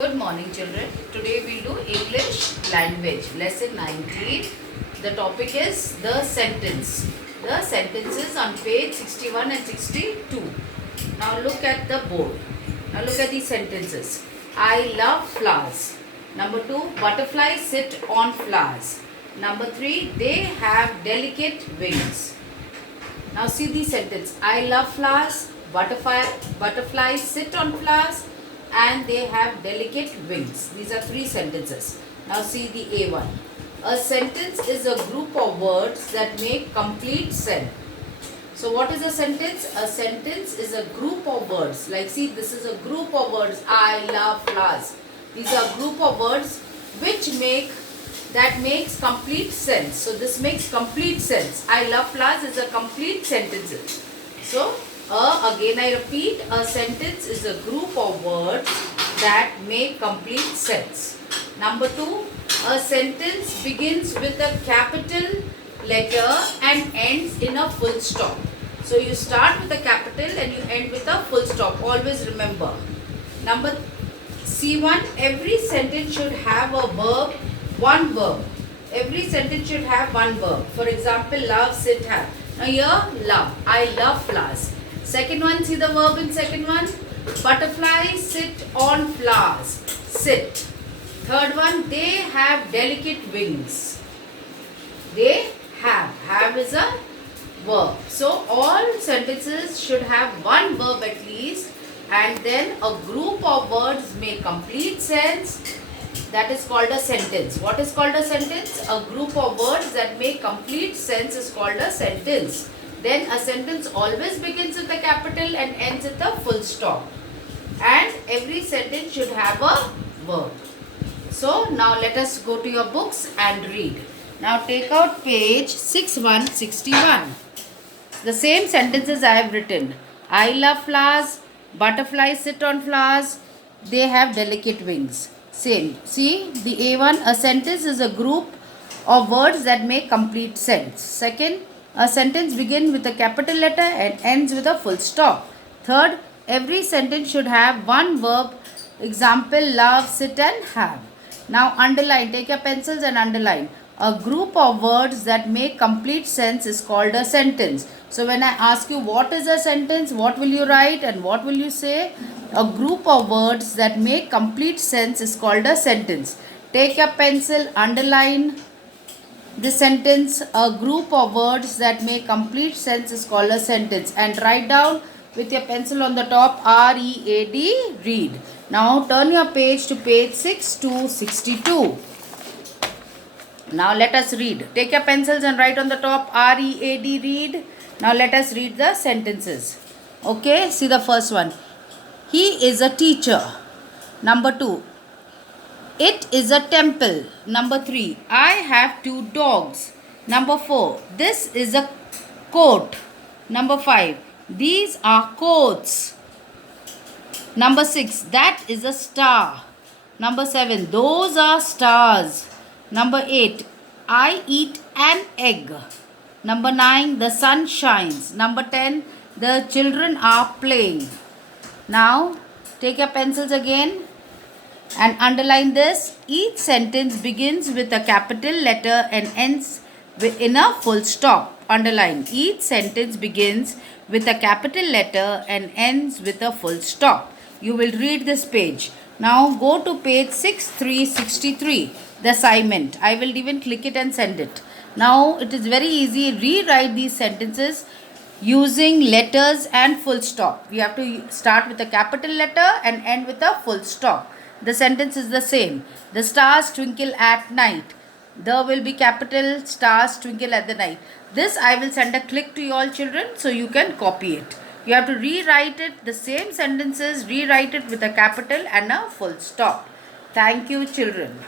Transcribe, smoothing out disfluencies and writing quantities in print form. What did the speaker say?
Good morning children. Today we do English language lesson 19. The topic is the sentence. The sentences on page 61 and 62. Now look at the board. Now look at these sentences. I love flowers. Number 2, butterflies sit on flowers. Number 3, they have delicate wings. Now see the sentence. I love flowers. Butterflies sit on flowers and they have delicate wings. These are 3 sentences. Now see the A1. A sentence is a group of words that make complete sense. So what is a sentence? A sentence is a group of words. Like see, this is a group of words. I love flowers. These are group of words which makes complete sense. So this makes complete sense. I love flowers is a complete sentence. So again I repeat, a sentence is a group of words that make complete sense. Number 2, a sentence begins with a capital letter and ends in a full stop. So you start with a capital and you end with a full stop. Always remember. Number C1, every sentence should have a verb, one verb. Every sentence should have one verb. For example, love, sit, have. Now here, love. I love flowers. Second one, see the verb in second one. Butterflies sit on flowers. Sit. Third one, they have delicate wings. They have. Have is a verb. So all sentences should have one verb at least, and then a group of words make complete sense. That is called a sentence. What is called a sentence? A group of words that make complete sense is called a sentence. Then a sentence always begins with a capital and ends with a full stop. And every sentence should have a verb. So now let us go to your books and read. Now take out page 6161. The same sentences I have written. I love flowers. Butterflies sit on flowers. They have delicate wings. Same. See the A1. A sentence is a group of words that make complete sense. Second, a sentence begins with a capital letter and ends with a full stop. Third, every sentence should have one verb. Example, love, sit and have. Now underline. Take your pencils and underline. A group of words that make complete sense is called a sentence. So when I ask you what is a sentence, what will you write and what will you say? A group of words that make complete sense is called a sentence. Take your pencil, underline the sentence. A group of words that make complete sense is called a sentence, and write down with your pencil on the top R-E-A-D, read. Now turn your page to page 6262. Now let us read. Take your pencils and write on the top R-E-A-D, read. Now let us read the sentences. Okay, see the first one. He is a teacher. Number 2. It is a temple. Number 3. I have 2 dogs. Number 4. This is a coat. Number 5. These are coats. Number 6. That is a star. Number 7. Those are stars. Number 8. I eat an egg. Number 9. The sun shines. Number 10. The children are playing. Now take your pencils again and underline this. Each sentence begins with a capital letter and ends in a full stop. Underline. Each sentence begins with a capital letter and ends with a full stop. You will read this page. Now go to page 6363. The assignment. I will even click it and send it. Now it is very easy. Rewrite these sentences using letters and full stop. You have to start with a capital letter and end with a full stop. The sentence is the same. The stars twinkle at night. There will be capital, stars twinkle at the night. This I will send a click to you all children so you can copy it. You have to rewrite it, the same sentences, rewrite it with a capital and a full stop. Thank you children.